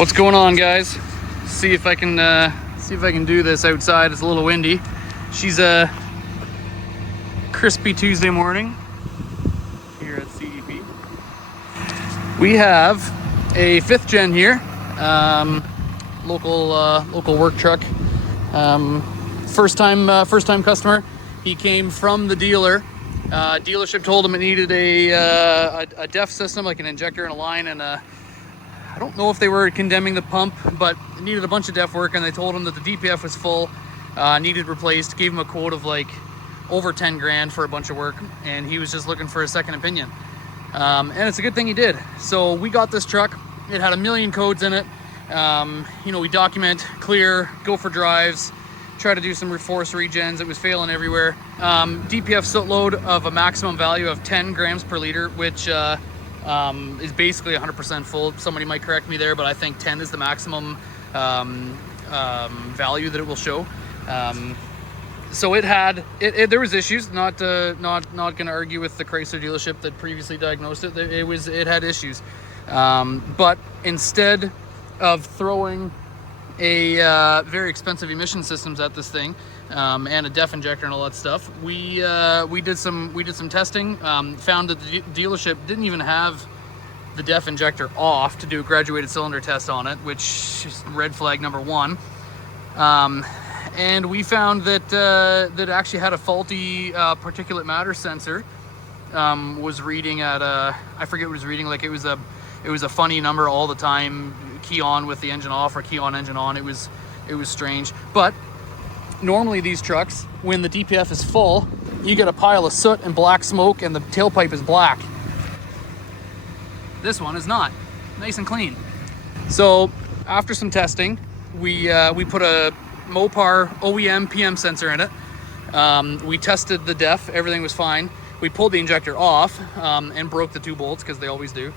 What's going on, guys? See if I can do this outside. It's a little windy. She's a crispy Tuesday morning here at CEP. We have a 5th gen here, local work truck. First time customer. He came from the dealer. Dealership told him it needed a DEF system, like an injector and a line, and I don't know if they were condemning the pump, but it needed a bunch of DEF work, and they told him that the DPF was full, needed replaced. Gave him a quote of like over 10 grand for a bunch of work, and he was just looking for a second opinion. And it's a good thing he did. So we got this truck. It had a million codes in it. We document, clear, go for drives, try to do some force regens. It was failing everywhere. DPF soot load of a maximum value of 10 grams per liter, which is basically 100% full. Somebody might correct me there, but I think 10 is the maximum value that it will show. So there was issues. Not going to argue with the Chrysler dealership that previously diagnosed it. It had issues. But instead of throwing a very expensive emission systems at this thing, and a DEF injector and all that stuff, we did some testing. Found that the dealership didn't even have the DEF injector off to do a graduated cylinder test on it, which is red flag number one. And we found that that actually had a faulty particulate matter sensor. Was reading at I forget what it was reading. Like it was a funny number all the time. Key on with the engine off or key on engine on. It was strange. But normally these trucks, when the DPF is full, you get a pile of soot and black smoke, and the tailpipe is black. This one is not. Nice and clean. So after some testing, we put a Mopar OEM PM sensor in it. We tested the DEF. Everything was fine. We pulled the injector off and broke the 2 bolts, because they always do.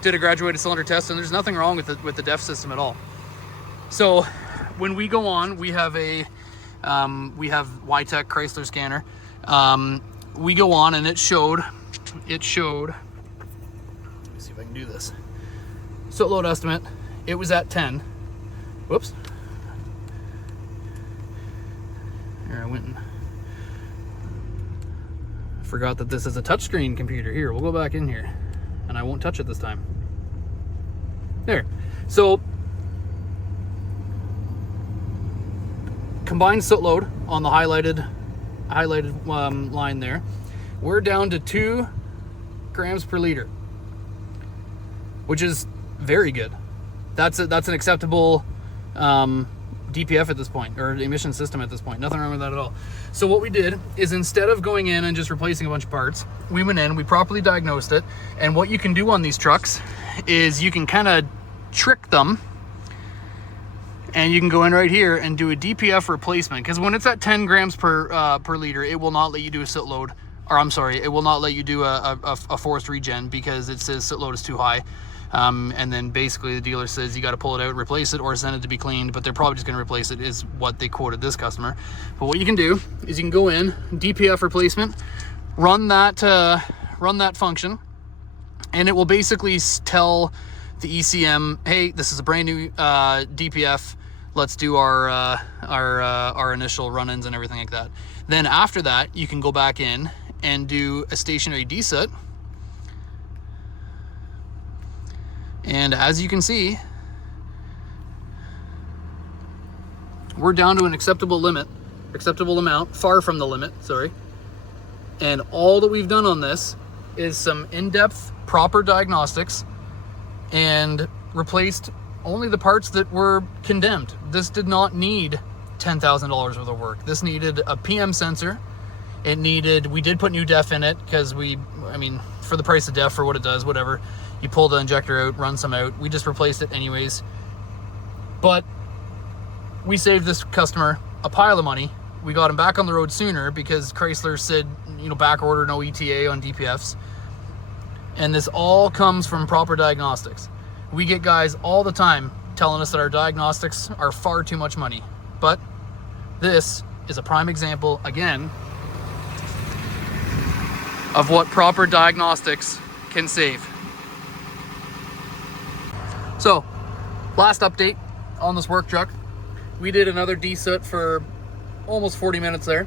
Did a graduated cylinder test, and there's nothing wrong with the DEF system at all. So when we go on, we have YTech Chrysler scanner. We go on, and it showed. Let me see if I can do this. Soot load estimate. It was at 10. Whoops. Here, I went and forgot that this is a touchscreen computer. Here, we'll go back in here, and I won't touch it this time. There. So combined soot load on the highlighted line there, we're down to 2 grams per liter, which is very good. That's an acceptable DPF at this point, or emission system at this point. Nothing wrong with that at all. So what we did is, instead of going in and just replacing a bunch of parts, we went in, we properly diagnosed it. And what you can do on these trucks is you can kind of trick them, and you can go in right here and do a DPF replacement. Because when it's at 10 grams per liter, it will not let you do a soot load, or I'm sorry, it will not let you do a forced regen, because it says soot load is too high. And then basically the dealer says you got to pull it out, replace it, or send it to be cleaned, but they're probably just going to replace it, is what they quoted this customer. But what you can do is you can go in, DPF replacement, run that function, and it will basically tell the ECM, hey, this is a brand new DPF. Let's do our initial run-ins and everything like that. Then after that, you can go back in and do a stationary desoot. And as you can see, we're down to an acceptable amount, far from the limit, sorry. And all that we've done on this is some in-depth, proper diagnostics, and replaced only the parts that were condemned. This did not need $10,000 worth of work. This needed a PM sensor. We did put new DEF in it, because for the price of DEF, for what it does, whatever. You pull the injector out, run some out. We just replaced it anyways. But we saved this customer a pile of money. We got him back on the road sooner, because Chrysler said, back order, no ETA on DPFs. And this all comes from proper diagnostics. We get guys all the time telling us that our diagnostics are far too much money. But this is a prime example, again, of what proper diagnostics can save. So Last update on this work truck. We did another desoot for almost 40 minutes there.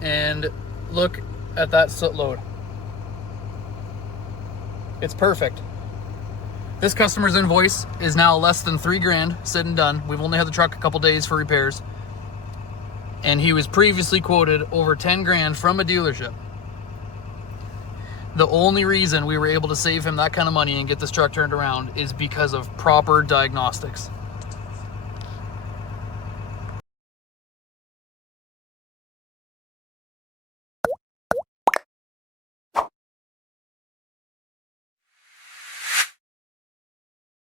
And look at that soot load. It's perfect. This customer's invoice is now less than $3,000 said and done. We've only had the truck a couple days for repairs. And he was previously quoted over $10,000 from a dealership. The only reason we were able to save him that kind of money and get this truck turned around is because of proper diagnostics.